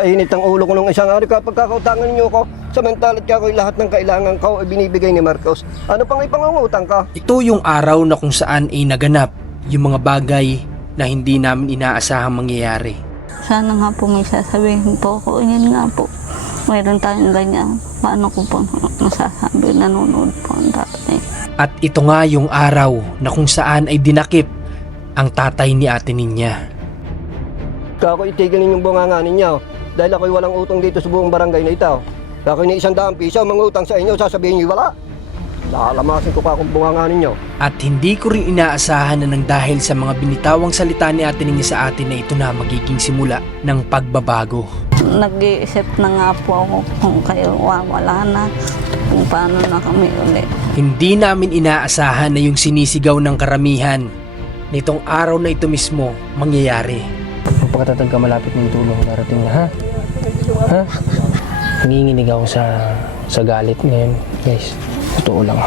Sa init ng ulo ko nung isang araw kapag kakautangan niyo ko, samantalat ka ko lahat ng kailangan ko ay binibigay ni Marcos. Ano pang ipangungutang ka? Ito yung araw na kung saan ay naganap yung mga bagay na hindi namin inaasahang mangyayari. Sana nga po may sasabihin po ako. Yun nga po, mayroon tayong ganyan. Paano ko po masasabi? Nanonood po ang tatay. At ito nga yung araw na kung saan ay dinakip ang tatay ni Ate Ninya. Kako itigil ninyong bunganga ninyo. Dahil ako'y walang utang dito sa buong barangay na ito. Ako'y ni 100 piso mangutang sa inyo, sasabihin niyo wala. Lalamasin ko pa kung bunganga ninyo. At hindi ko rin inaasahan na nang dahil sa mga binitawang salita ni Ate Ninya sa atin na ito na magiging simula ng pagbabago. Nag-iisip na nga po ako kung kayo wala na, kung paano na kami ulit. Hindi namin inaasahan na yung sinisigaw ng karamihan nitong araw na ito mismo mangyayari. Pagkatatag ka malapit ng tulong darating na, ha? Ha? Nanginginig ako sa galit ngayon, guys. Totoo lang.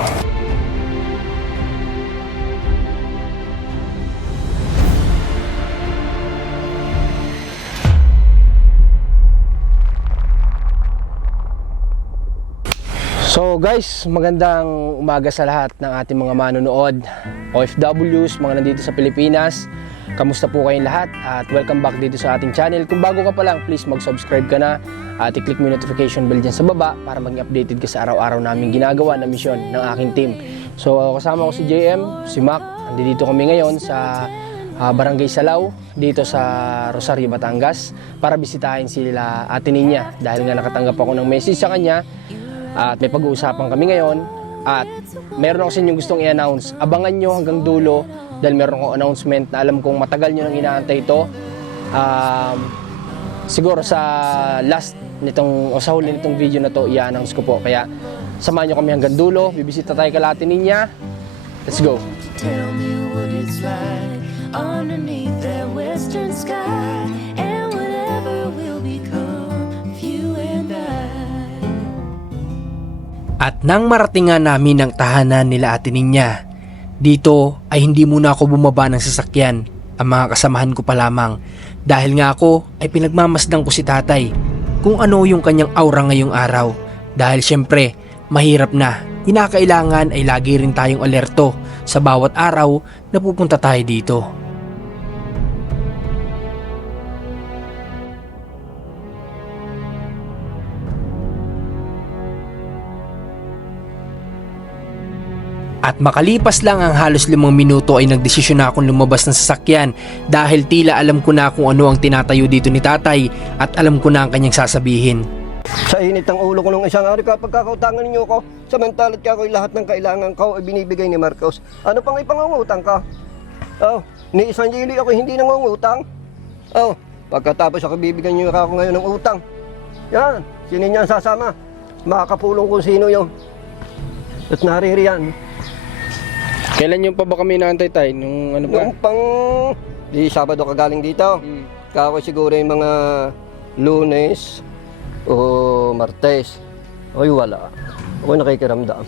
So guys, magandang umaga sa lahat ng ating mga manonood, OFWs, mga nandito sa Pilipinas. Kamusta po kayong lahat at welcome back dito sa ating channel. Kung bago ka pa lang, please mag-subscribe ka na at i-click mo yung notification bell dyan sa baba para maging updated ka sa araw-araw namin ginagawa na misyon ng aking team. So kasama ko si JM, si Mac, nandito kami ngayon sa Barangay Salao dito sa Rosario, Batangas para bisitahin sila Ate Ninya dahil nga nakatanggap ako ng message sa kanya at may pag-uusapan kami ngayon at meron ako sa inyong gustong i-announce. Abangan nyo hanggang dulo dahil meron akong announcement na alam kong matagal nyo nang inaantay ito. Siguro sa last nitong o sa huli nitong video na to i-announce ko po. Kaya samahan nyo kami hanggang dulo. Bibisita tayo kay Ate Ninya. Let's go. Tell me what it's like underneath that western sky, and whatever will become of you and I. At nang maratingan namin ang tahanan nila Ate Ninya, dito ay hindi muna ako bumaba ng sasakyan. Ang mga kasamahan ko pa lamang dahil nga ako ay pinagmamasdan ko si tatay kung ano yung kanyang aura ngayong araw. Dahil syempre mahirap na, kinakailangan ay lagi rin tayong alerto sa bawat araw na pupunta tayo dito. At makalipas lang ang halos 5 minuto ay nagdesisyon na akong lumabas ng sasakyan dahil tila alam ko na kung ano ang tinatayo dito ni tatay at alam ko na ang kanyang sasabihin. Sa init ng ulo ko nung isang araw kapag kakautangan ninyo ko, samantalat ka ko lahat ng kailangan ko ay binibigay ni Marcos. Ano pang ipangungutang ka? Oh, ni isang yili ako hindi nangungutang. Oh, pagkatapos ako bibigyan niyo ako ngayon ng utang. Yan, sino niya ang sasama? Makakapulong kung sino yun. At naririyan. Kailan yung pa ba kami inaantay tayo? Nung ano pa? Noong pang di Sabado ka galing dito. Kako siguro yung mga Lunes o Martes. Ay wala. Ako nakikiramdam.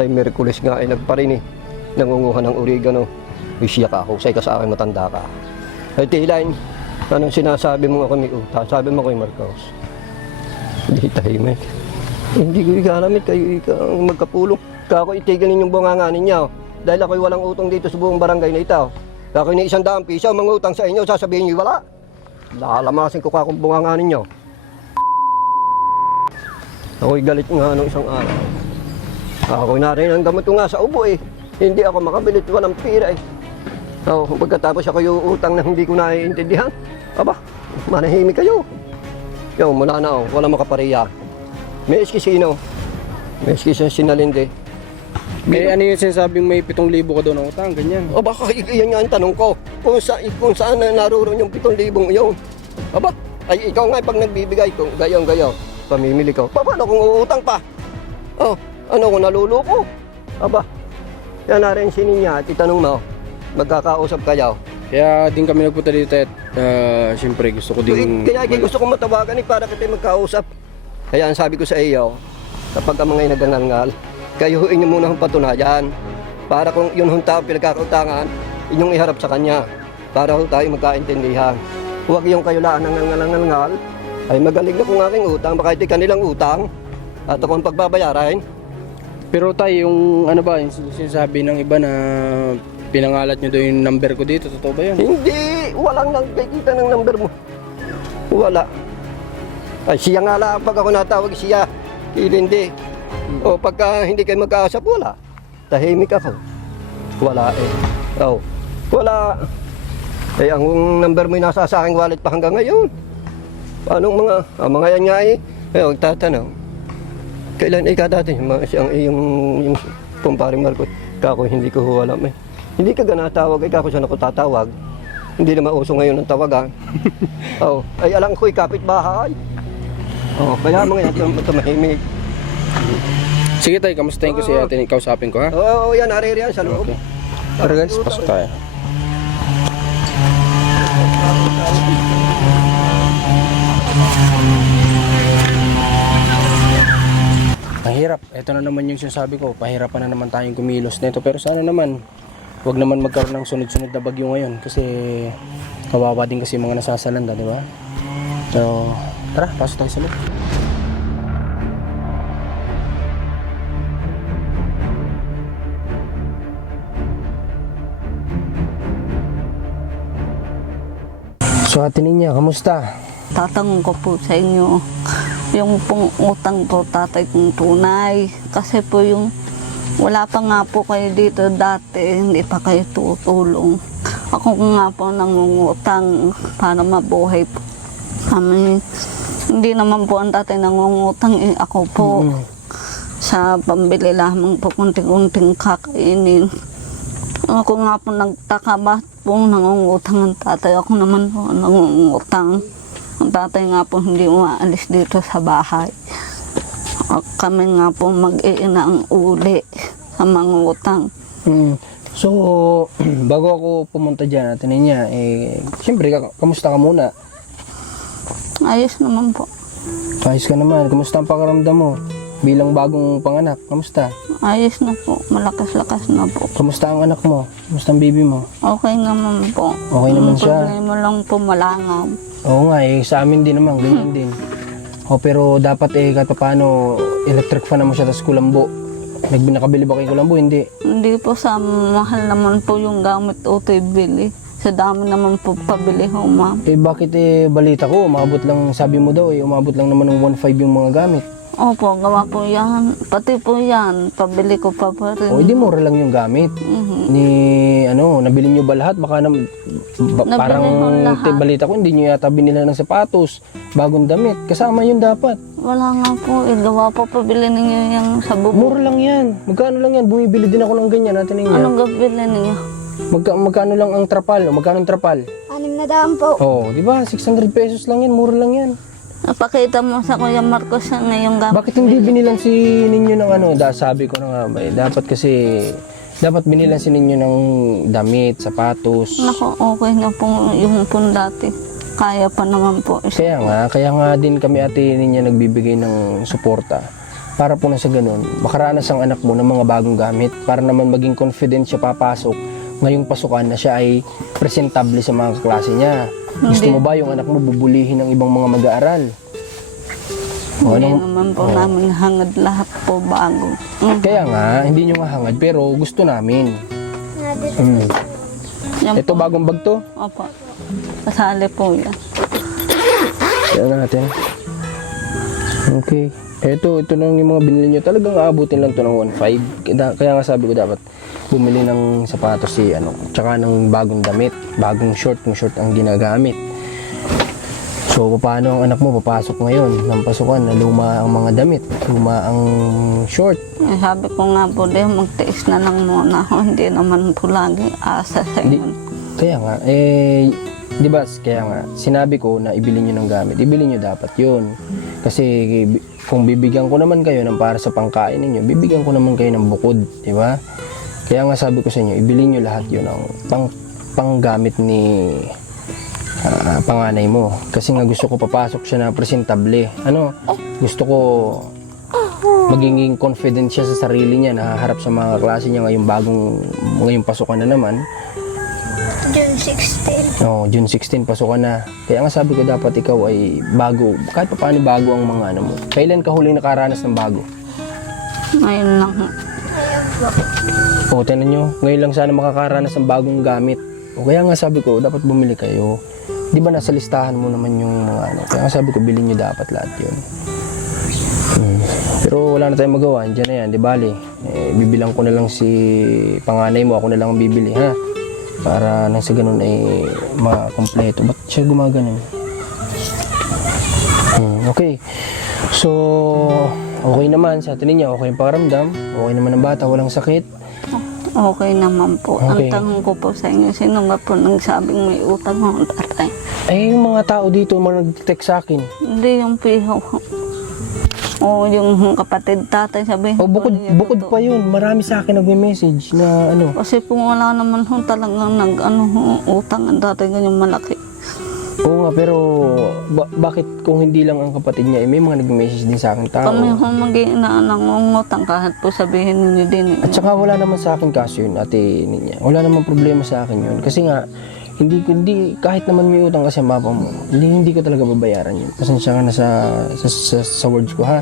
Ay Miyerkules nga ay nagparin eh. Nangunguha ng oregano. Ay siya ka, husay ka sa akin, matanda ka. Ay Tilain, anong sinasabi mo ako ni Uta? Sabi mo kay Marcos. Hindi tahimik. Hindi ko igalamit kayo ang magkapulong. Kako itigil ninyong bunganga ninyo. Dahil ako'y walang utang dito sa buong barangay na ito. Ako'y ni 100 piso mangutang sa inyo, sasabihin niyo wala. Lalamasin ko ka kung bunganga ninyo. Ako'y galit nga nung isang araw. Ako'y narin ang gamot ko nga sa ubo eh. Hindi ako makabilit, walang pira eh. So, pagkatapos ako yung utang na hindi ko naiintindihan. Aba, manahimik kayo. Yo, mula na wala makapariya. May eskisino. May eskisino sinalindi. Ano yung sinasabing may 7,000 ka doon ng utang? Ganyan. O baka yan nga ang tanong ko. Kung saan na naroon yung 7,000 yun. Aba, ay ikaw nga pag nagbibigay kung gayon-gayon, pamimili ko. Paano kung uutang pa? Oh, ano kung naluloko? Aba, yan na rin si Ninya at itanong mo, magkakausap kayo. Kaya din kami nagpunta dito at siyempre gusto ko din... Kaya gusto kong matawagan para kita magkausap. Kaya ang sabi ko sa iyo, kapag ang mga nagangalngal, kayuhin niyo muna ang patunayan para kung yun hong tao pinagkakautangan, inyong iharap sa kanya para tayo magkaintindihan. Huwag yung kayo laan ng ngal Ay magaling na kung aking utang, baka iti kanilang utang. At ako ang pagbabayaran. Pero tayo, yung ano ba, yung sinasabi ng iba na pinangalat nyo doon yung number ko dito, totoo ba yun? Hindi, walang nagkikita ng number mo. Wala. Ay siya nga lang, pag ako natawag siya, hindi. O pagka hindi kayo magkaasap, wala. Tahimik ako. Wala eh. Oh, wala. Eh, ang number mo yung nasa sa aking wallet pa hanggang ngayon. Paano mga yan nga eh. Eh, magtatanong. Kailan ikaw dati? Yung kumpare Marcos. Kako, hindi ko alam eh. Hindi ka ganatawag, kako saan ako tatawag. Hindi na mauso ngayon ang tawagan. Oh, ay alam ko, kapitbahay. Oh, kaya mga yan, tumahimik. Sige tayo, kamustahin ko si ate, kausapin ko ha? Oo, yan, naririyan sa loob. Okay. Tara guys, pasok tayo. Mahirap. Ito na naman yung sinasabi ko. Pahirapan na naman tayong kumilos nito. Pero sana naman, wag naman magkaroon ng sunod-sunod na bagyo ngayon. Kasi kawawa din kasi mga nasasalanda, di ba? So, tara, pasok tayo sa loob. So, ate Ninya, kamusta? Tatanong ko po sa inyo, yung pong utang ko, tatay kong tunay. Kasi po yung wala pa nga po kayo dito dati, hindi pa kayo tutulong. Ako nga po nangungutang para mabuhay po kami. Hindi naman po ang tatay nangungutang, eh, ako po. Sa pambili lamang po kunting-kunting kakainin. Ako nga po nagtaka, bakit po nangungutang ang tatay? Ako naman po nangungutang. Ang tatay nga po hindi umaalis dito sa bahay. Kami nga po mag-iina ang uli sa mangutang. So, bago ako pumunta dyan, ate Ninya, siyempre, kamusta ka muna? Ayos naman po. Ayos ka naman. Kamusta ang pakiramdam mo? Bilang bagong panganak, kamusta? Ayos na po. Malakas-lakas na po. Kamusta ang anak mo? Kamusta ang baby mo? Okay naman po. Okay naman siya. Ang problema lang po malangap. Oo nga, sa amin din naman, ganyan din. Pero dapat kahit paano, electric fan naman siya, tas kulambo. Nakabili ba kayo kulambo? Hindi. Hindi po, sa mahal naman po yung gamit o bili. Sa dami naman po pabili ho, ma'am. Bakit balita ko, umabot lang, sabi mo daw, umabot lang naman ng 1.5 yung mga gamit. Opo, gawa po yan. Pati po yan, pabili ko pa rin. O, hindi mura lang yung gamit. Nabili nyo ba lahat? Baka parang ho lahat. balita ko, hindi nyo yata binila ng sapatos, bagong damit. Kasama yun dapat. Wala nga po, gawa po pabili ninyo yung sa bubong. Mura lang yan. Magkano lang yan? Bumibili din ako ng ganyan, natin ninyo. Anong gabili ninyo? Magkano lang ang trapal? Magkano ang trapal? 600 po. Oh, di ba? 600 pesos lang yan. Mura lang yan. Napakita mo sa Kuya Marcos na ngayong gamit. Bakit hindi binilan si ninyo ng sabi ko na nga ba, dapat binilan si ninyo ng damit, sapatos. Nako, okay na po yung pun dati. Kaya pa naman po. Kaya nga din kami ate ninyo nagbibigay ng suporta. Para po na sa ganun, makaranas ang anak mo ng mga bagong gamit para naman maging confident siya papasok ngayong pasukan na siya ay presentable sa mga kaklase niya. Gusto mo ba yung anak mo bubulihin ng ibang mga mag-aaral? Hindi naman po namin hangad lahat po bago. Kaya nga, hindi nyo nga hangad pero gusto namin. Yan Ito po. bagong bag to? Opo. Kasali po yan. Yan natin. Okay. Ito lang yung mga binili nyo. Talagang aabutin lang to ng 1.5. Kaya nga sabi ko dapat bumili ng sapatos tsaka ng bagong damit, bagong short kung short ang ginagamit. So, paano ang anak mo papasok ngayon ng pasukan na luma ang mga damit, luma ang short? Sabi ko nga po, magtiis na lang muna ako. Hindi naman po lagi asa sa inyo. Kaya nga, di ba, kaya nga, sinabi ko na ibili nyo ng gamit, ibili nyo dapat yun. Kasi kung bibigyan ko naman kayo ng para sa pangkain ninyo, bibigyan ko naman kayo ng bukod, di ba? Kaya nga sabi ko sa inyo, ibili nyo lahat yun ng panggamit ni panganay mo. Kasi nga gusto ko papasok siya na presentable. Gusto ko magiging confident siya sa sarili niya na harap sa mga klase niya ngayong pasukan na naman. June 16. Oh, June 16 pasok ka na. Kaya nga sabi ko dapat ikaw ay bago, kahit pa paano bago ang mga ano mo. Kailan ka huling nakaranas ng bago? Ngayon lang. O, tinan nyo, ngayon lang sana makakaranas ng bagong gamit. O kaya nga sabi ko, dapat bumili kayo. Di ba nasa listahan mo naman yung mga ano. Kaya nga sabi ko, bilhin nyo dapat lahat yun. Pero wala na tayong magawa, andyan na yan, di bali. Bibilang ko na lang si panganay mo, ako na lang ang bibili, ha? Para nang sa ganun ay makompleto. Ba't siya gumaganon? Okay. So, okay naman sa atin niya, okay yung pakaramdam, okay naman ang bata, walang sakit. Okay naman po. Okay. Ang tanong ko po sa inyo, sino ba po nagsabing may utang mo, tatay? Eh, yung mga tao dito, mga nag-text sa akin. Hindi yung piho. O yung kapatid tatay, sabihin. O, bukod pa yun, marami sa akin nagme-message na ano. Kasi kung wala naman ho talagang utang ang tatay ganyan malaki. Oo nga, pero bakit kung hindi lang ang kapatid niya, eh, may mga nag-message din sa akin tao. Kami ho mag-iinanangungutang kahit po sabihin ninyo din. At saka wala naman sa akin kaso yun, ate niya. Wala naman problema sa akin yun. Kasi nga, hindi kahit naman may utang kasi ang papa mo, hindi ko talaga babayaran yun. Pasensya ka na sa words ko, ha.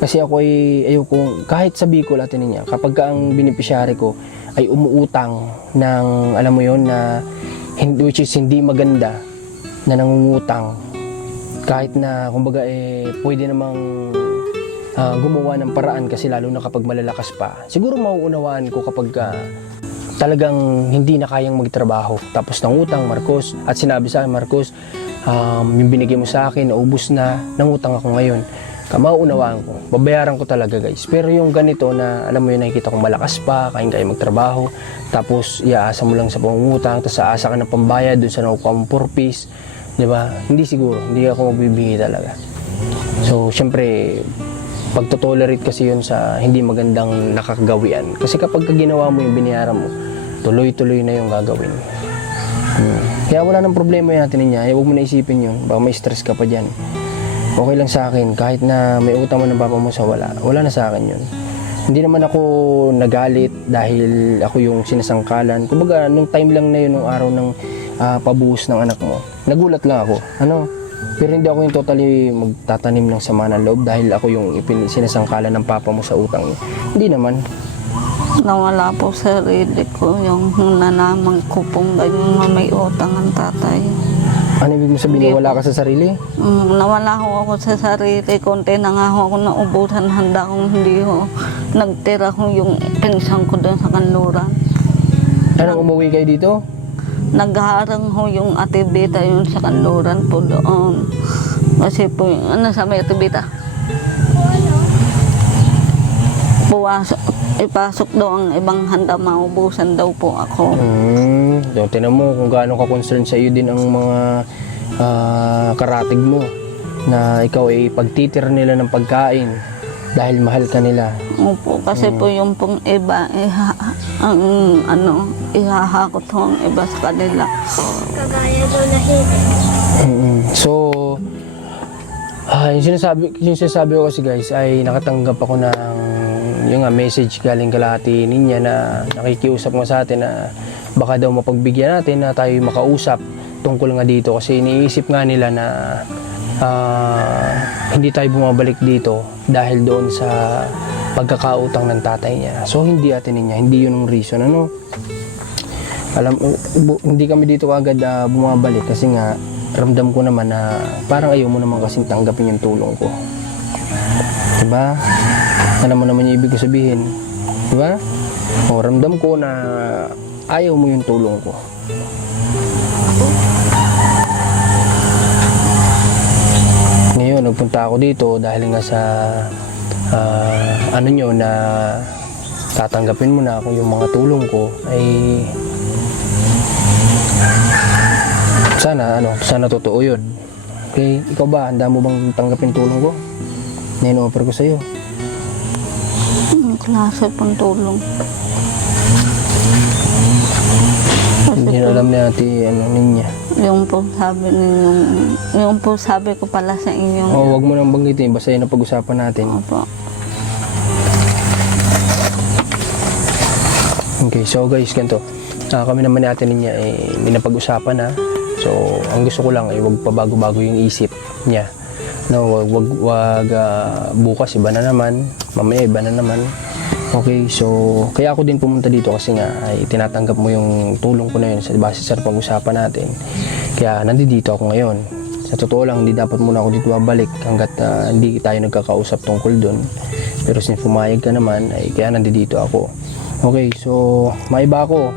Kasi ako ay ayoko, kahit sa Bicol, ate niya, kapag ka ang beneficiary ko ay umuutang ng, alam mo yun, na which is hindi maganda, na nangungutang, kahit na kumbaga pwede namang gumawa ng paraan, kasi lalo na kapag malalakas pa, siguro mauunawaan ko kapag talagang hindi na kayang magtrabaho tapos nangutang, Marcos, at sinabi sa akin, Marcos, yung binigay mo sa akin naubos na, nangutang ako ngayon. Mauunawaan ko, babayaran ko talaga, guys. Pero yung ganito na alam mo yun, nakikita kong malakas pa, kaya magtrabaho, tapos iaasa mo lang sa pangungutang, tapos aasa ka ng pambayad dun sa nakukuha mong 4 piece, di ba? Hindi siguro, hindi ako magbibigay talaga. So, syempre, pagtotolerate kasi yun sa hindi magandang nakakagawian. Kasi kapag ginawa mo yung binayaran mo, tuloy-tuloy na yung gagawin. Kaya wala nang problema yan natin niya. Huwag mo na isipin yun. Baka may stress ka pa dyan. Okay lang sa akin. Kahit na may utang mo ng papa mo sa wala. Wala na sa akin yun. Hindi naman ako nagalit dahil ako yung sinasangkalan. Kumbaga, nung time lang na yun, nung araw ng pabuhos ng anak mo, nagulat lang ako. Pero hindi ako yung totally magtatanim ng sama ng loob dahil ako yung sinasangkalan ng papa mo sa utang niya. Hindi naman. Nawala po sa sarili ko yung nanamang ko pong ganyan na may utang ang tatay. Ano ibig mo sabihin, wala ka sa sarili? Nawala ho ako sa sarili. Konti na nga ho ako naubusan. Handa kong hindi ho. Nagtira ko yung pinsan ko doon sa kanluran. Anong umuwi kayo dito? Nagharang ho yung Ate Bita yun sa kanluran po doon. Kasi po, sa may Ate Bita? Ipasok daw ang ibang handa, maubusan daw po ako. Tinan mo kung gaano ka-concern sa iyo din ang mga karatig mo na ikaw ay pagtitira nila ng pagkain dahil mahal ka nila. Opo, kasi po yung pong iba, ihahakot ho ang iba sa kanila. Kagaya daw na hindi. So, yung sinasabi ko kasi guys ay nakatanggap ako ng yung message galing kalahati niya na nakikiusap nga sa atin na baka daw mapagbigyan natin na tayo makausap tungkol nga dito kasi iniisip nga nila na hindi tayo bumabalik dito dahil doon sa pagkakautang ng tatay niya. So hindi atin niya, hindi yun ang reason, ano? Hindi kami dito agad bumabalik kasi nga ramdam ko naman na parang ayaw mo naman kasing tanggapin yung tulong ko. Diba? Alam mo naman yung ibig ko sabihin. Diba? O, ramdam ko na ayaw mo yung tulong ko. Ngayon, nagpunta ako dito dahil nga sa ano nyo na tatanggapin mo na kung yung mga tulong ko ay sana totoo yun. Okay, ikaw ba, handa mo bang tanggapin tulong ko? Na in-offer ko sa'yo. Klase pang tulong. Hindi na alam natin niya. Yung po sabi ninyo, yung po sabi ko pala sa inyo. Wag mo nang banggitin, basta yun ang pag-usapan natin. Opo. Okay, so guys, ganito. kami naman natin niya may napag-usapan na. So, ang gusto ko lang ay wag pabago-bago yung isip niya. No, wag bukas iba na naman, mamaya iba na naman. Okay, so kaya ako din pumunta dito kasi nga ay tinatanggap mo yung tulong ko na yun sa base sa pag-usapan natin. Kaya nandito ako ngayon. Sa totoo lang, hindi dapat muna ako dito babalik hanggat hindi tayo nagkakausap tungkol doon. Pero since pumayag ka naman, ay kaya nandito ako. Okay, so maiba ako.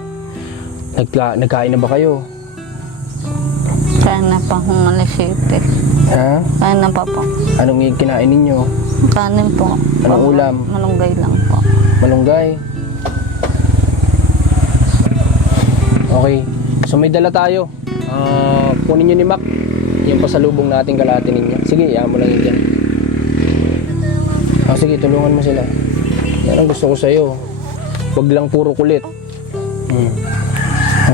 Nagkain na ba kayo? Kaya na pa akong alas 7. Ha? Kaya na pa po. Anong kinain ninyo? Kanin po. Anong ulam? Malunggay lang po. Malunggay. Okay. So may dala tayo. Kunin nyo ni Mac. Yung pasalubong natin kalahati ninyo. Sige, iyan mo lang yun dyan. Sige, tulungan mo sila. Yan ang gusto ko sa'yo. Huwag lang puro kulit.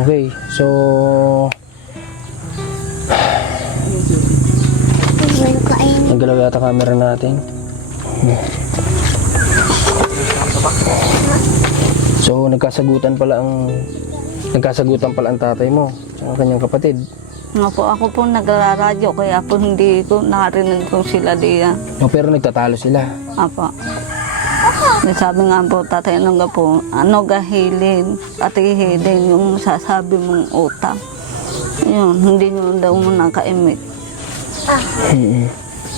Okay. So... Nagalaw yata camera natin. So nagkasagutan pala ang tatay mo sa kanyang kapatid. Nga po, ako po nagraradyo kaya po hindi ko narinig po sila diyan. No, pero nagtatalo sila. Apo. Sabi nga po, tatay, ano gahilin at ihilin yung sasabi mong utang. Yun, hindi nyo daw mo nakaimik.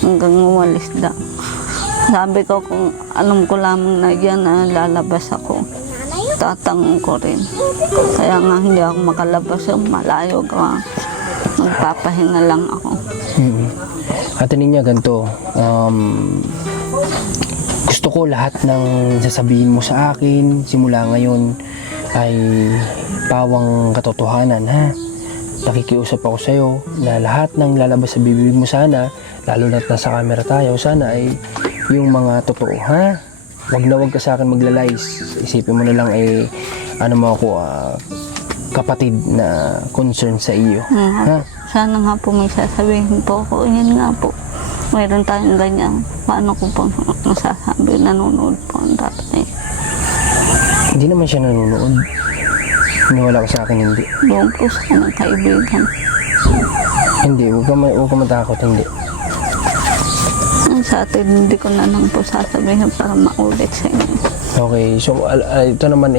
Hanggang umalis daw. Sabi ko kung alam ko lamang na yan na lalabas ako, tatangon ko rin. Kaya nga hindi ako makalabas yung malayo ka. Magpapahinga lang ako. Ate Ninya, ganito. Gusto ko lahat ng sasabihin mo sa akin simula ngayon ay pawang katotohanan, ha? Nakikiusap ako sa'yo na lahat ng lalabas sa bibig mo sana, lalo na't nasa camera tayo, sana ay yung mga totoo, ha? Wag ka sa akin maglalays. Isipin mo na lang mo ako, kapatid na concern sa iyo. Ha? Sana nga po may sasabihin po ako. Yun nga po. Mayroon tayong ganyan. Paano ko po masasabi? Nanonood po ang tatay. Hindi naman siya nanonood. Wala ka sa akin, hindi. Doon po sa kanang kaibigan. Hindi, huwag ka matakot, hindi. Sa atin, hindi ko na lang po sasabihin para maulit sa inyo. Okay, so ito naman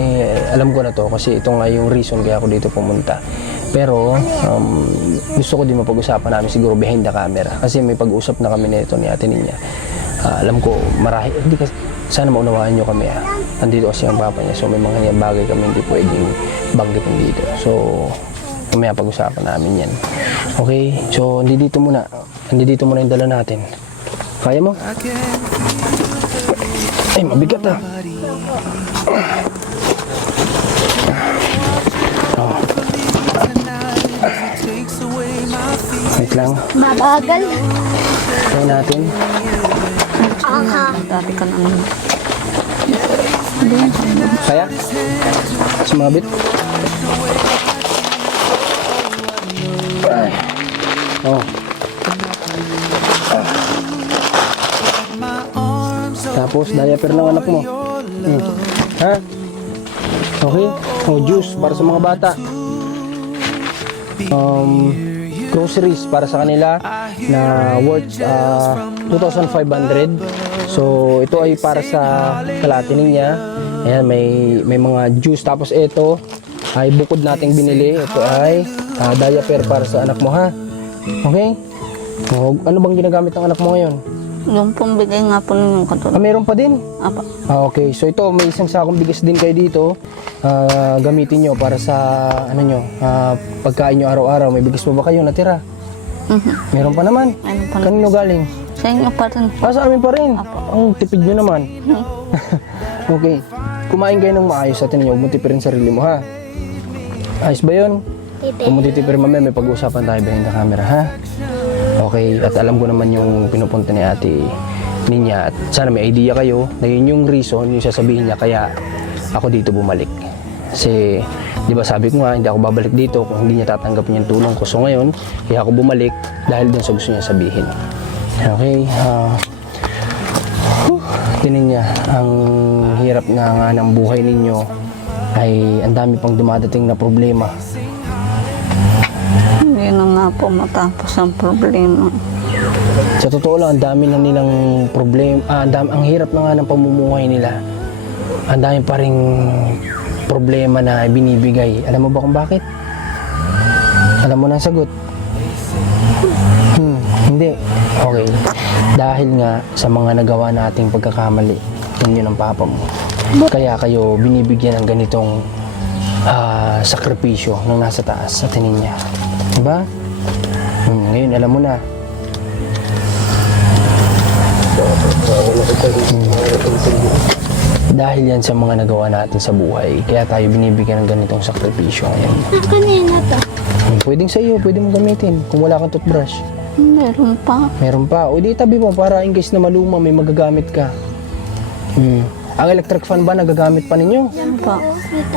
alam ko na to kasi ito nga yung reason kaya ako dito pumunta. Pero gusto ko din mapag-usapan namin siguro behind the camera kasi may pag-usap na kami nito ni Ate Ninya. Alam ko marahil hindi kasi sana maunawaan nyo kami. Nandito kasi ang papa niya, so may mga bagay kami hindi pwedeng banggitin dito. So mamaya pag-usapan namin yan. Okay, so nandito muna yung dala natin. Kaya mo? Ay, mabigat ah. Oh. Wait lang. Mabagal. Kaya natin. Dati ka na naman. Kaya? Sumabit? Ay. Oh. Tapos, diaper ng anak mo. Ha? Okay? Oh, juice para sa mga bata. Groceries para sa kanila na worth 2,500. So, ito ay para sa kalahati niya. Ayan, may mga juice. Tapos ito ay bukod nating binili. Ito ay diaper para sa anak mo, ha? Okay? Oh, ano bang ginagamit ng anak mo ngayon? Yung pong bigay nga po ninyong katulad. Meron pa din? Apa. Okay, so ito may isang sakong bigas din kayo dito. Gamitin nyo para sa pagkain nyo araw-araw. May bigas pa ba kayo natira? Meron pa naman. Meron pa. Kanino galing? Sa inyo pa rin. Sa amin pa rin. Apo. Ang tipid nyo naman. Okay. Kumain kayo ng maayos sa tinyo. Huwag mo tipirin sarili mo, ha? Ayos ba yun? Huwag mo titipirin mamaya. May pag-uusapan tayo behind the camera, ha? Okay, at alam ko naman yung pinupunta ni Ate Ninya at sana may idea kayo na yun yung reason, yung sasabihin niya kaya ako dito bumalik. Kasi, di ba sabi ko nga, hindi ako babalik dito kung hindi niya tatanggapin yung tulong ko. So ngayon, kaya ako bumalik dahil din sa gusto niya sabihin. Okay, tinin niya, ang hirap nga ng buhay ninyo. ay ang dami pang dumadating na problema. Hindi na nga po matapos ang problema. Sa totoo lang, ang dami na nilang problema, ang hirap na nga ng pamumuhay nila. Ang dami pa ring problema na binibigay. Alam mo ba kung bakit? Alam mo na ang sagot? Hindi. Okay. Dahil nga sa mga nagawa nating pagkakamali, ninyo ng papa mo. Kaya kayo binibigyan ng ganitong sakripisyo ng nasa taas sa tingin niya. Diba? Ngayon, alam mo na. Dahil yan sa mga nagawa natin sa buhay, kaya tayo binibigyan ng ganitong sakripisyo ngayon. Kanina to. Pwedeng sa iyo, pwede mong gamitin kung wala kang toothbrush. Meron pa. Meron pa. O di tabi mo para in case na maluma, may magagamit ka. Ang electric fan ba nagagamit pa ninyo? Yan pa.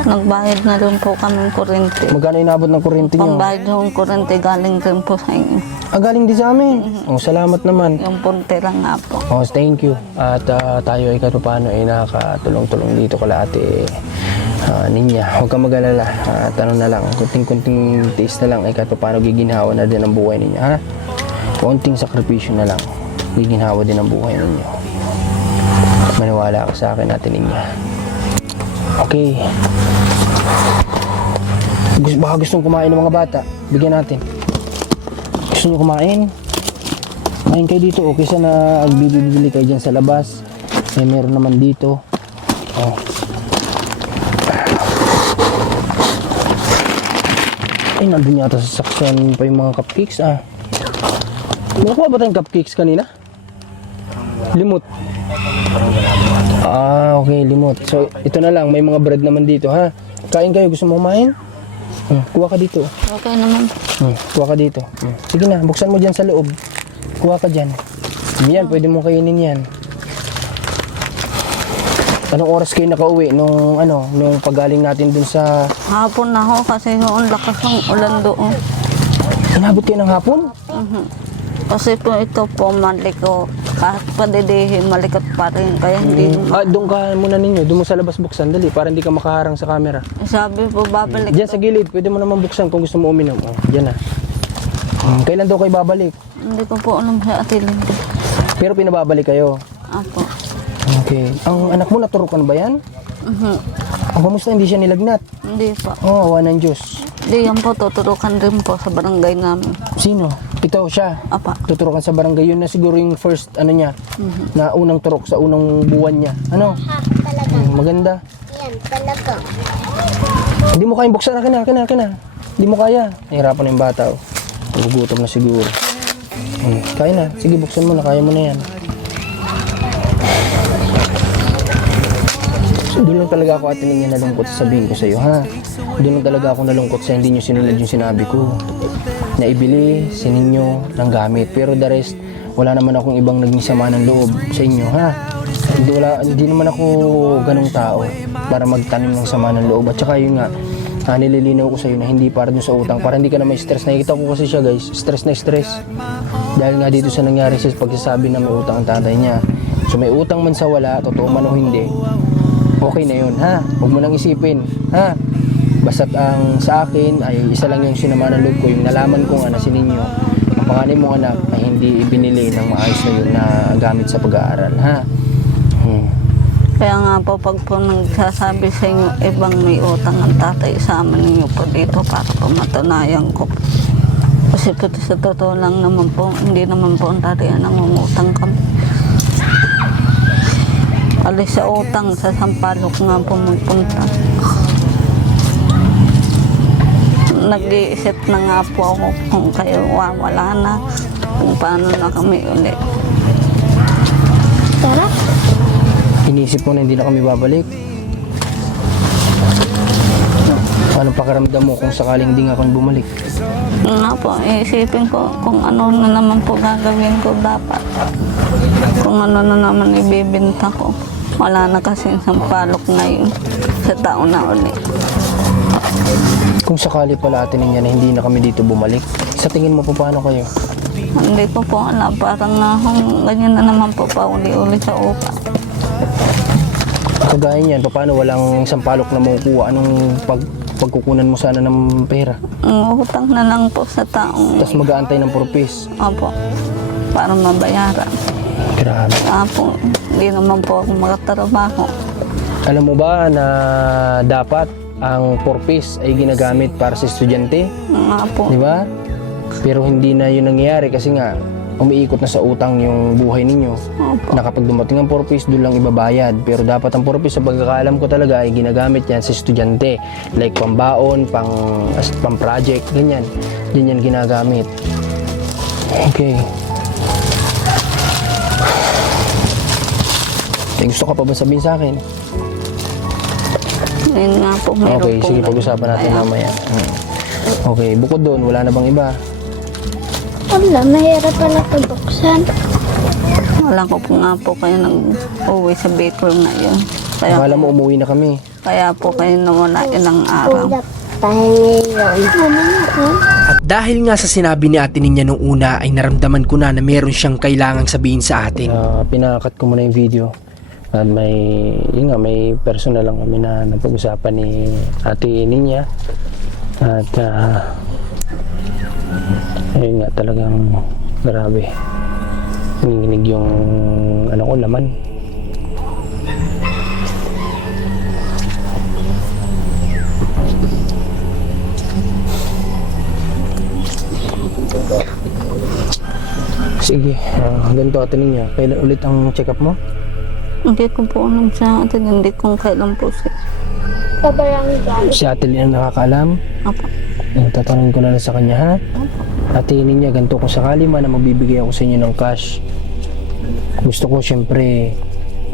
Nagbayad na rin po kami ng kuryente. Magkano inabot ng kuryente nyo? Pambayad ng kuryente galing rin po sa inyo. Galing din sa amin. Oh, salamat naman. Yung puntera nga po. Oh, thank you. At tayo ay kahit paano ay nakakatulong-tulong dito kala ate Ninya. Huwag kang mag-alala. At ano na lang, kunting-kunting taste na lang ay kahit paano giginhawa na din ang buhay ninyo. Ha? Konting sakripisyo na lang. Giginhawa din ang buhay ninyo. Maniwala ka sa akin natin Ninya. Okay. Baka gustong kumain ng mga bata. Bigyan natin. Gusto nyo kumain? Kumain kayo dito. Okay sa na agbibili kayo dyan sa labas. Meron naman dito. Oh. Ay, nandun yata sa section pa yung mga cupcakes. Nakuha ba tayong cupcakes kanina? Limot. Okay, limot. So, ito na lang. May mga bread naman dito, ha? Kain kayo. Gusto mo kumain? Kuha ka dito. Okay naman. Kuha ka dito. Sige na, buksan mo dyan sa loob. Kuha ka dyan. Yan, pwede mo kainin yan. Anong oras kayo nakauwi nung pagaling natin dun sa... Hapon na ho kasi noon lakas ng ulan doon. Inabot kayo ng hapon? Kasi po ito po maliko. Kahit padidihin, malikot pa rin. Kaya hindi... Doon ka muna ninyo. Doon mo sa labas buksan. Dali, para hindi ka makaharang sa camera. Sabi po, babalik Diyan sa gilid, pwede mo naman buksan kung gusto mo uminom. Diyan na. Kailan daw kayo babalik? Hindi ko po alam sa atin. Pero pinababalik kayo. Apo. Okay. Ang anak mo naturukan ba yan? Ang kamusta hindi siya nilagnat? Hindi pa. Awa ng Diyos. Hindi yan po, tuturukan rin po sa barangay namin. Sino? Ito siya. Apa. Tuturukan sa barangay. Yun na siguro yung first niya. Na unang turok sa unang buwan niya. Ano? Talaga. Maganda. Yan, talaga. Hindi mo kayang buksan. Akin na. Hindi mo kaya. Nahirapan na yung bata. Nagugutom na siguro. Kaya na. Sige, buksan mo na. Kaya mo na yan. So, doon lang talaga ako Ate Ninya nalungkot sa sabihin ko sa iyo, ha? Doon lang talaga ako nalungkot sa hindi nyo sinunod yung sinabi ko. Na ibili sa ninyo ng gamit. Pero the rest, wala naman akong ibang nagnisama ng loob sa inyo, ha? Hindi naman ako ganung tao para magtanim ng sama ng loob. At saka yun nga, nililinaw ko sa iyo na hindi para dun sa utang. Para hindi ka na may stress. Nakikita ko kasi siya guys, stress na stress. Dahil nga dito sa nangyari sa pagsasabi na may utang ang tatay niya. So may utang man sa wala, totoo man o hindi, okay na yun, ha? Huwag mo nang isipin, ha? Basta't ang sa akin ay isa lang yung sinama ng loob ko, yung nalaman ko nga na si Ninyo, ang panganay mong anak ay hindi ibinili ng maayos na yun na gamit sa pag-aaral, ha? Kaya nga po, pag po nagsasabi sa inyo, ibang may utang ang tatay sa amin ninyo po dito para po matunayan ko. Kasi po sa totoo lang naman po, hindi naman po ang tatay nangungutang kami. Alis sa utang, sa Sampaloc nga po magpunta. Nag-iisip na nga po ako kung kayo wala na, kung paano na kami ulit. Tara. Inisip mo na hindi na kami babalik. Anong pakiramdam mo kung sakaling hindi nga kami bumalik? Nga po, iisipin ko kung ano na naman po gagawin ko dapat. Kung ano na naman ibibinta ko. Wala na kasi Sampaloc ngayon sa taon na ulit. Kung sakali pala Ate Ninya na hindi na kami dito bumalik, sa tingin mo po paano kayo? Hindi ko po alam, parang ganyan na naman po pa uli-uli sa upa. Kagaya niyan, paano walang sampalok na makukuha? Anong pagkukunan mo sana ng pera? Utang na lang po sa taong. Tapos mag-aantay ng purpose. Opo. Para mabayaran. Grabe. Apo, hindi naman po ako makatrabaho. Alam mo ba na dapat ang purpose ay ginagamit para sa estudyante? Apo. Di ba? Pero hindi na yun nangyayari kasi nga umiikot na sa utang yung buhay ninyo. Opo. Na kapag dumating ang purpose, doon lang ibabayad. Pero dapat ang purpose, sa pagkakaalam ko talaga, ay ginagamit yan sa estudyante. Like pambaon, pang-project, ganyan. Yan yan ginagamit. Okay. May gusto ka pa ba sabihin sa akin? Ngayon nga po, meron Okay, po. sige, pag-usapan natin mamaya. Okay, bukod doon, wala na bang iba? Wala, mahirap pala ito buksan. Wala ko po nga po kayo nag-uwi sa Bicol na yun. Akala mo umuwi na kami. Kaya po kayo nawala ilang araw. Ulap, pahingi yun. At dahil nga sa sinabi ni ate niya nung una ay naramdaman ko na meron siyang kailangang sabihin sa atin. Pinakat ko muna yung video. At yun nga, may personal lang kami na napag-usapan ni ate Ninya. At ayun nga, talagang grabe. Nanginginig yung laman. Sige, ganito ate Ninya. Kailan ulit ang check-up mo? Hindi ko po alam sa atin, hindi kung kailan po siya. Pabarangay. Si ate Ninya nakakaalam? Apo. Tatanungin ko na lang sa kanya, ha? Ate Ninya, ganito kung sakali man na magbibigay ako sa inyo ng cash. Gusto ko syempre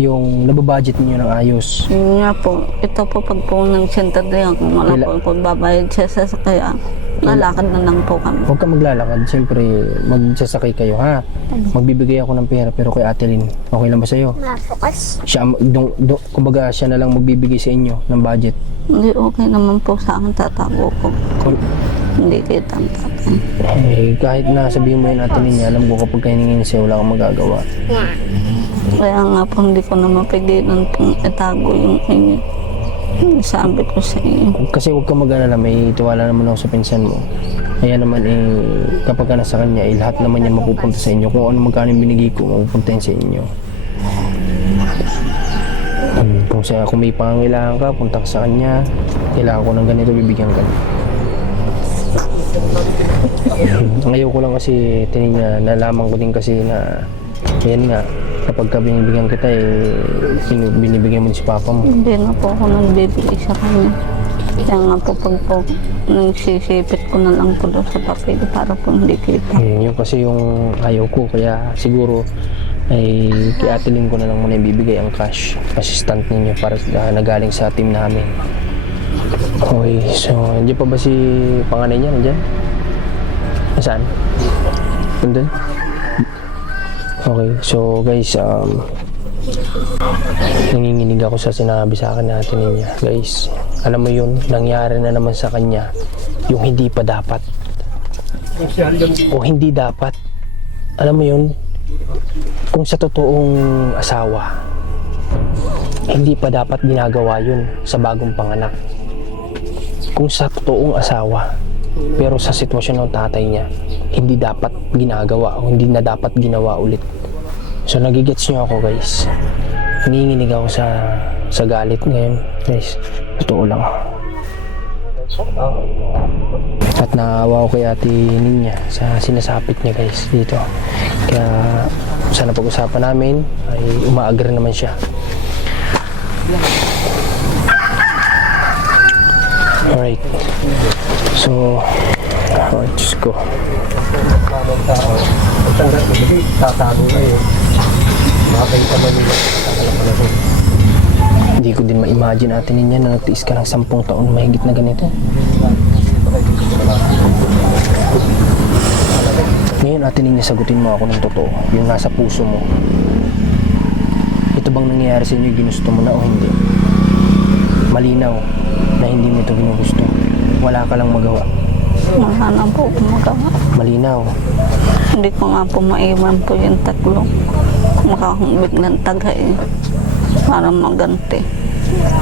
yung nababudget niyo ng ayos. Yun nga po, ito po pag po ng center din, kung wala po kung babayad siya sa kaya, lalakad na lang po kami. Huwag ka maglalakad, syempre magsasakay kayo, ha? Magbibigay ako ng pera pero kay Ate Lynn, okay lang ba sa'yo? Mapukas. Siya, kumbaga siya na lang magbibigay sa inyo ng budget. Hindi okay naman po sa akin, tatago ko. Kung, Hindi kitang tatay. kahit na sabihin mo yun Ate Lynn, alam ko kapag kayo nangingin sa'yo, wala kang magagawa. Kaya nga po hindi ko na mapigilan pong itago yung inyo. Sabi ko sa inyo. Kasi huwag kang mag-alala, may tiwala naman ako sa pinsan mo. Kaya naman kapag ka nasa kanya, lahat naman yan mapupunta sa inyo. Kung ano magkano yung binigay ko, mapupunta yan sa inyo. Kung may pangangailangan ka, punta ka sa kanya. Kailangan ko ng ganito, bibigyan ka. Ngayon ko lang kasi nalaman ko din kasi na yan nga, kapag ka binibigyan kita binibigyan mo din si papa mo. Hindi na po ako nagbibigay sa kanya. Kaya nga po pag po nagsisipit ko na lang po doon sa papel para po hindi kita. Yun kasi yung ayaw ko, kaya siguro ay kay Ate Lynn ko na lang muna ibibigay ang cash assistant ninyo para nagaling sa team namin. Okay, so nandiyan pa ba si panganay niya? Nandiyan? Nasaan? Nandun? Okay, so guys, nanginginig ako sa sinabi sa akin natin niya. Guys, alam mo yun, nangyari na naman sa kanya yung hindi pa dapat. O hindi dapat. Alam mo yun, kung sa totoong asawa, hindi pa dapat ginagawa yun sa bagong panganak. Kung sa totoong asawa, pero sa sitwasyon ng tatay niya, hindi dapat ginagawa o hindi na dapat ginawa ulit. So nagigets nyo ako guys. Nanginginig ako sa galit ngayon guys. Totoo lang. At naawa ko kay Ate Ninya sa sinasapit niya guys dito. Kaya sana pag-usapan namin ay umaagar naman siya. Alright. So, Diyos ko. Hindi ko din ma-imagine Ate Ninya na nagtiis ka ng 10 taon mahigit na ganito. Ngayon Ate Ninya, sagutin mo ako ng totoo, yung nasa puso mo. Ito bang nangyayari sa inyo, ginusto mo na o hindi? Malinaw na hindi mo ito ginugusto. Wala ka lang magawa. Wala na po akong magawa. Malinaw. Hindi ko nga po maiwan po yung tatlo. Makakong biglang tagay para maganti.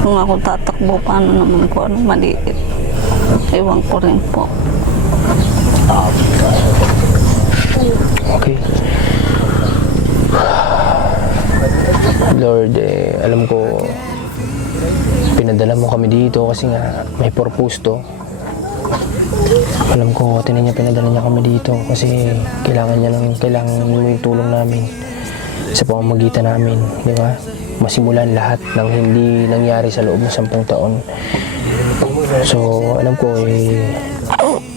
Kung ako tatakbo, paano naman po ano maliit? Ewan ko rin po. Okay. Lord, alam ko pinadala mo kami dito kasi nga may purpose to. Alam ko, tinan niya pinadala niya kami dito kasi kailangan mo yung tulong namin sa pamamagitan namin, di ba? Masimulan lahat ng hindi nangyari sa loob ng 10 taon. So, alam ko,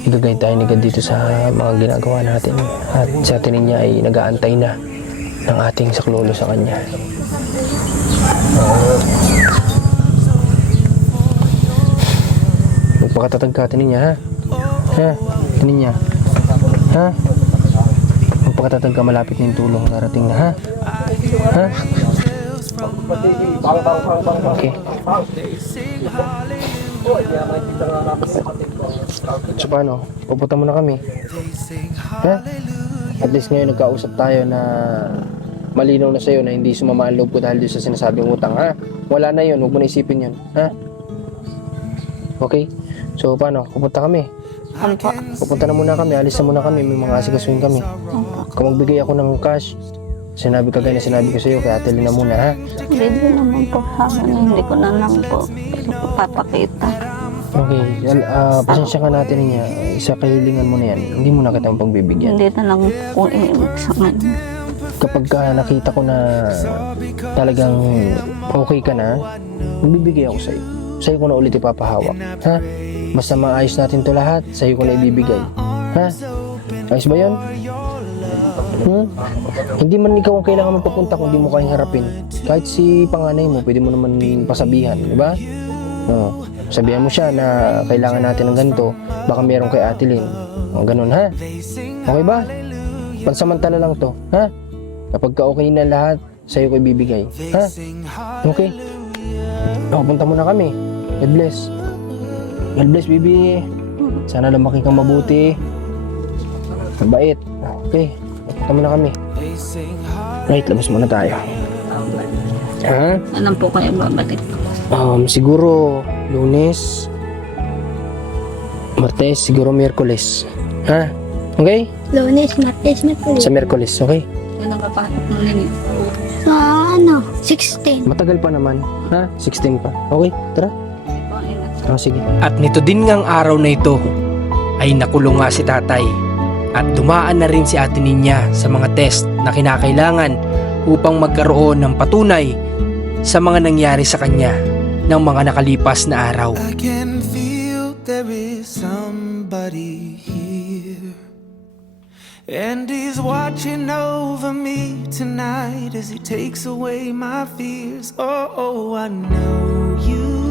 igagay tayo ni God dito sa mga ginagawa natin. At sa atin niya ay nag-aantay na ng ating saklolo sa Kanya. Magpakatatag ka, tinin niya, ha? Ha? Tinin niya. Ha? Magpakatatag ka, malapit na yung tulong. Darating na, ha? Ha? Okay. So paano? Pupunta mo na kami. Ha? At least ngayon nagkausap tayo na malinaw na sa'yo na hindi sumama ang loob ko dahil sa sinasabing utang, ha? Wala na yun, huwag mo na isipin yun, ha? Okay? So paano? Pupunta kami. Ampa. Pupunta na muna kami, alis na muna kami, may mga asikasuhin kami. Kung magbigay ako ng cash, sinabi ka gaya na sinabi ko sa'yo, kaya Ate Lina muna, ha? Hindi naman po sa akin, hindi ko na lang po papakita. Okay, pasensya ka natin niya. Sa kahilingan mo na yan, hindi mo na kitang pagbibigyan. Hindi na lang po iimik sa kanya. Kapag nakita ko na talagang okay ka na, magbibigay ako sa'yo. Sa'yo ko na ulit ipapahawak. Ha? Basta maayos natin to lahat, sa'yo ko na ibibigay. Ha? Ayos ba yun? Hindi man ikaw ang kailangan magpapunta kung di mo kayang harapin. Kahit si panganay mo, pwede mo naman pasabihan, di ba? Sabihan mo siya na kailangan natin ng ganito, baka meron kay Ate Lynn. Ganun, ha? Okay ba? Pansamantala lang to, ha? Kapag okay na lahat, sa'yo ko ibibigay. Ha? Okay? Punta muna kami. God bless. God bless, baby. Sana lumaki kang mabuti. Mabait. Okay. Punta muna kami. Right, labas muna tayo. Ha? Alam po kayo babalik. Siguro Lunes, Martes, siguro Miyerkules. Ha? Okay? Lunes, Martes, Merkulis. Sa Miyerkules, okay? Yan ang kapatid ng ninyo. Sa 16. Matagal pa naman. Ha? 16 pa. Okay, tara. Sige. At nito din ngang araw na ito ay nakulong nga si tatay at dumaan na rin si Ate Ninya sa mga test na kinakailangan upang magkaroon ng patunay sa mga nangyari sa kanya ng mga nakalipas na araw. I can feel there is somebody here, and he's watching over me tonight as he takes away my fears. Oh, I know you